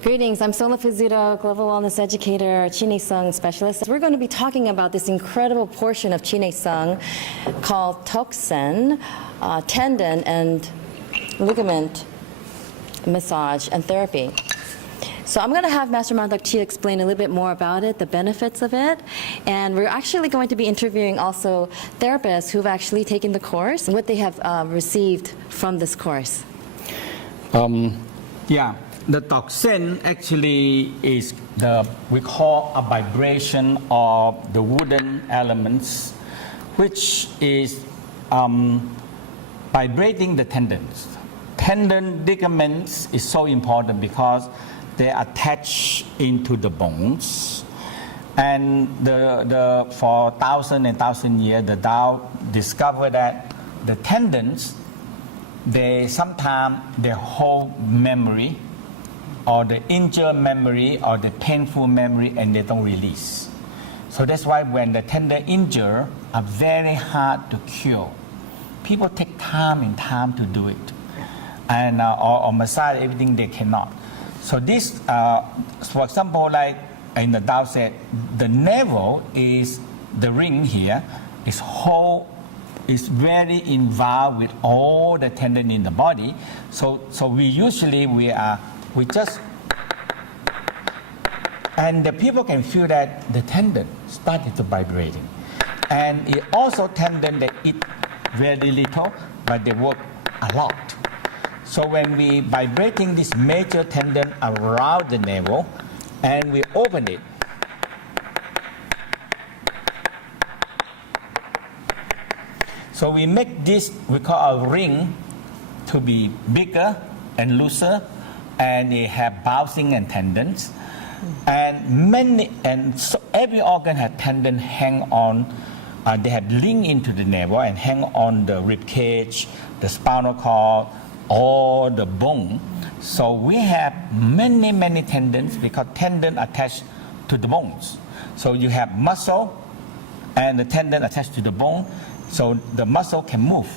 Greetings, I'm Solla Pizzuto, Global Wellness Educator, Chi Nei Tsang Specialist. We're going to be talking about this incredible portion of Chi Nei Tsang called Tok Sen, tendon and ligament massage and therapy. So I'm going to have Master Mantak Chia explain a little bit more about it, the benefits of it, and we're actually going to be interviewing also therapists who've actually taken the course and what they have received from this course. The Toksen actually is we call a vibration of the wooden elements, which is vibrating the tendons. Tendon ligaments is so important because they attach into the bones. And for thousand and thousand years, the Tao discovered that the tendons, they sometimes they hold memory, or the injured memory, or the painful memory, and they don't release. So that's why when the tendon injured are very hard to cure. People take time and time to do it, and or massage everything they cannot. So this, for example, like in the Tao said, the navel is the ring here is whole. Is very involved with all the tendon in the body. So we usually we just, and the people can feel that the tendon started to vibrating. And it also tendon that eat very little, but they work a lot. So when we vibrating this major tendon around the navel, and we open it, so we make this, we call a ring, to be bigger and looser, and they have bouncing and tendons. And so every organ has tendon hang on, they have link into the navel and hang on the rib cage, the spinal cord, or the bone. So we have many tendons because tendon attached to the bones. So you have muscle and the tendon attached to the bone. So the muscle can move,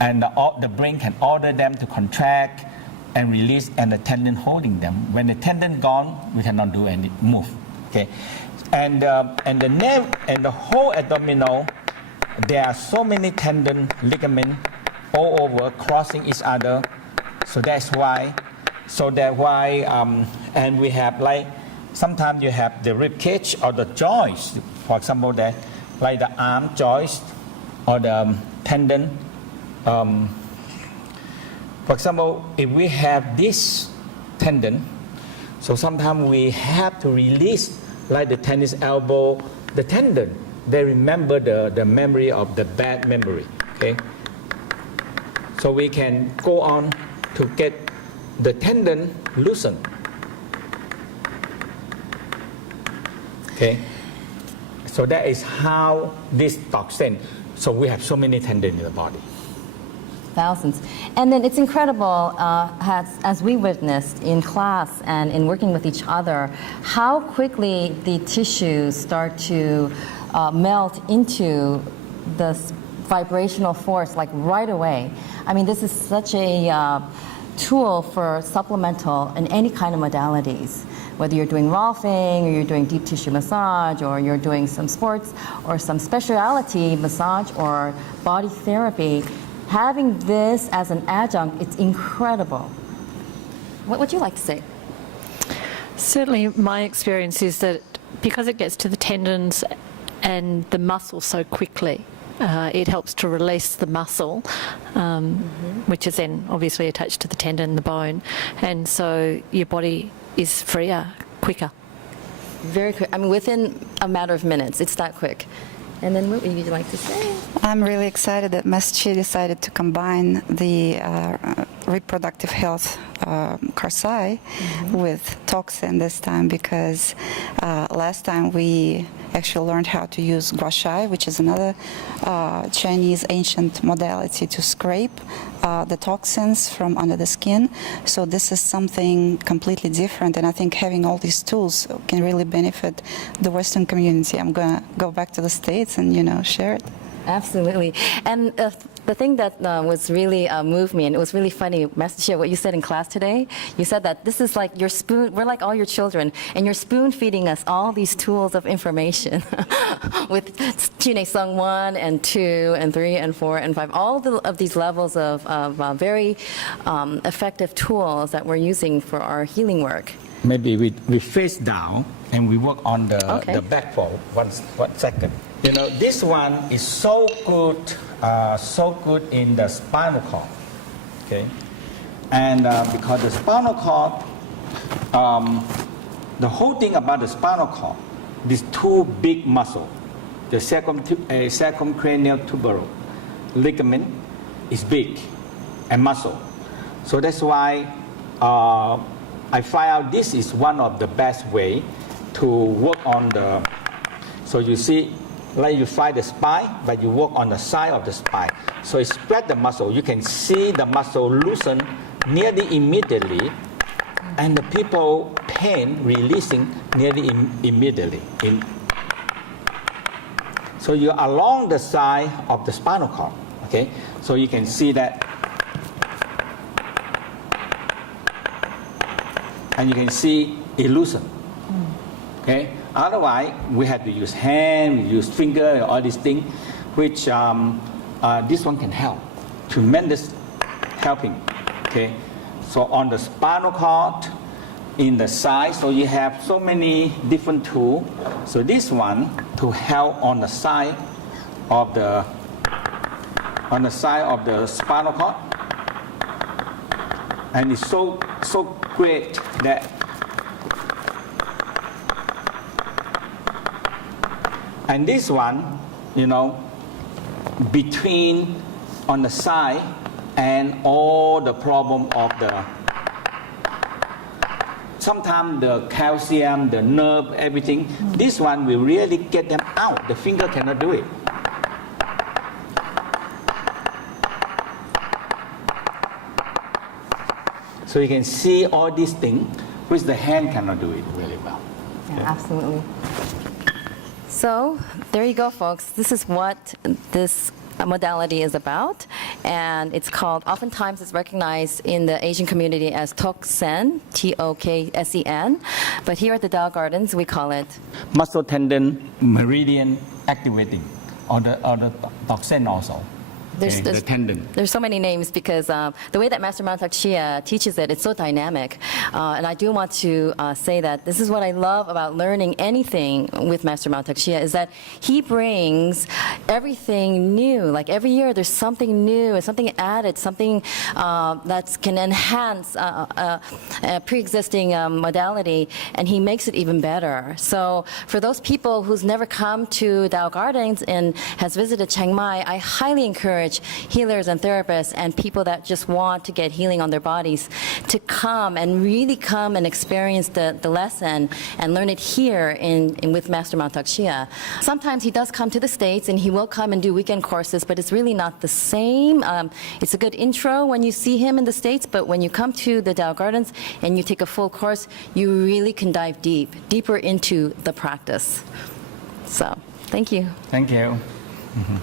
and the brain can order them to contract and release, and the tendon holding them. When the tendon gone, we cannot do any move. Okay, and the nerve and the whole abdominal, there are so many tendon, ligament all over crossing each other. So that's why. And we have like sometimes you have the rib cage or the joints. For example, that like the arm joist or the tendon. For example, if we have this tendon, so sometimes we have to release, like the tennis elbow, the tendon. They remember the memory of the bad memory. Okay. So we can go on to get the tendon loosened. Okay. So that is how this Toksen. So we have so many tendons in the body. Thousands. And then it's incredible, as we witnessed in class and in working with each other, how quickly the tissues start to melt into this vibrational force, like right away. I mean, this is such a tool for supplemental in any kind of modalities. Whether you're doing rolfing, or you're doing deep tissue massage, or you're doing some sports, or some specialty massage, or body therapy, having this as an adjunct, it's incredible. What would you like to say? Certainly my experience is that because it gets to the tendons and the muscle so quickly, it helps to release the muscle, which is then obviously attached to the tendon and the bone, and so your body is freer, quicker. Very quick. I mean, within a matter of minutes. It's that quick. And then what would you like to say? I'm really excited that Master Chi decided to combine the reproductive health Karsai with Toksen this time, because last time we actually learned how to use gua sha, which is another Chinese ancient modality to scrape the toxins from under the skin. So this is something completely different, and I think having all these tools can really benefit the Western community. I'm going to go back to the States and, share it. Absolutely. And the thing that was really moved me, and it was really funny, Master Chia, what you said in class today, you said that this is like your spoon, we're like all your children, and you're spoon feeding us all these tools of information with Chi Nei Tsang 1 and 2 and 3 and 4 and 5, all of these levels of very effective tools that we're using for our healing work. Maybe we face down and we work on the back for one second. You know, this one is so good in the spinal cord, okay? And because the spinal cord, the whole thing about the spinal cord, these two big muscles, the circumcranial tubercle ligament is big and muscle. So that's why I find out this is one of the best way to work on the, so you see, like you find the spine, but you work on the side of the spine. So it spread the muscle. You can see the muscle loosen nearly immediately, and the people pain releasing nearly immediately. So you're along the side of the spinal cord, okay? So you can see that. And you can see it loosen, okay? Otherwise, we have to use hand, we use finger, all these things, which this one can help, tremendous helping, okay? So on the spinal cord, in the side, so you have so many different tools. So this one to help on the side of the spinal cord, and it's so great that. And this one, you know, between on the side and all the problem of the, sometimes the calcium, the nerve, everything, this one will really get them out. The finger cannot do it. So you can see all these things, which the hand cannot do it really well. Yeah, absolutely. So there you go, folks. This is what this modality is about, and it's called, oftentimes it's recognized in the Asian community as Tok Sen, Toksen, but here at the Tao Gardens we call it muscle-tendon meridian activating, or the Toksen also. The tendon. There's so many names because the way that Master Mantak Chia teaches it, it's so dynamic. And I do want to say that this is what I love about learning anything with Master Mantak Chia, is that he brings everything new. Like every year there's something new, something added, something that can enhance a pre-existing modality, and he makes it even better. So for those people who's never come to Tao Gardens and has visited Chiang Mai, I highly encourage healers and therapists and people that just want to get healing on their bodies to come and really come and experience the lesson and learn it here with Master Mantak Chia. Sometimes he does come to the States and he will come and do weekend courses, but it's really not the same. It's a good intro when you see him in the States, but when you come to the Tao Gardens and you take a full course, you really can dive deeper into the practice. So, thank you. Thank you. Mm-hmm.